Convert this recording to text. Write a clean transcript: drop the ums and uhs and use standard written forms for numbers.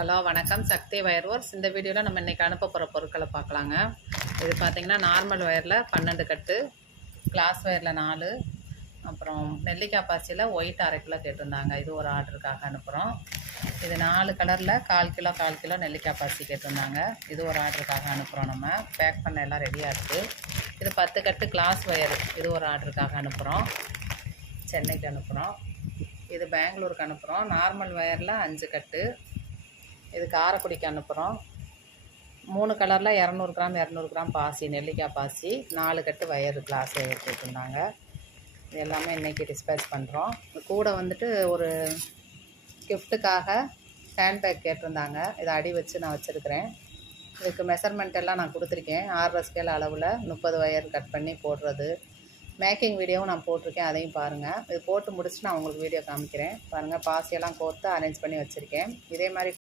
Hello வணக்கம். சக்தி wire works. இந்த வீடியோவில் நம்ம இன்றைக்கி அனுப்ப போகிற பொருட்களை பார்க்கலாங்க. இது பார்த்திங்கன்னா நார்மல் வயரில் 12 கட்டு, கிளாஸ் வயரில் 4, அப்புறம் நெல்லிக்காய் பாசியில் ஒயிட் 1/2 கிலோ கேட்டிருந்தாங்க. இது ஒரு ஆர்டருக்காக அனுப்புகிறோம். இது 4 கலரில் 1/4 கிலோ நெல்லிக்காய் பாசி கேட்டிருந்தாங்க. இது ஒரு ஆர்டருக்காக அனுப்புகிறோம். நம்ம பேக் பண்ண எல்லாம் ரெடியாக இருக்குது. இது 10 கட்டு கிளாஸ் வயர், இது ஒரு ஆர்டருக்காக அனுப்புகிறோம். சென்னைக்கு அனுப்புகிறோம். இது பெங்களூருக்கு அனுப்புகிறோம். நார்மல் வயரில் 5 கட்டு, இது காரைக்குடிக்கு அனுப்புகிறோம். 3 கலரில் 200 கிராம் பாசி, நெல்லிக்காய் பாசி, 4 கட்டு வயர், கிளாஸ் வயர் கேட்டிருந்தாங்க. இது எல்லாமே இன்றைக்கி டிஸ்பேச் பண்ணுறோம். கூட வந்துட்டு ஒரு கிஃப்ட்டுக்காக ஹேண்ட்பேக் கேட்டிருந்தாங்க. இதை அடி வச்சு நான் வச்சுருக்கிறேன். இதுக்கு மெஷர்மெண்ட் எல்லாம் நான் கொடுத்துருக்கேன். 6 ஸ்கேல் அளவில் 30 வயர் கட் பண்ணி போடுறது. மேக்கிங் வீடியோவும் நான் போட்டிருக்கேன், அதையும் பாருங்கள். இது போட்டு முடிச்சு நான் உங்களுக்கு வீடியோ காமிக்கிறேன். பாருங்கள், பாசியெல்லாம் கோர்த்து அரேஞ்ச் பண்ணி வச்சுருக்கேன். இதே மாதிரி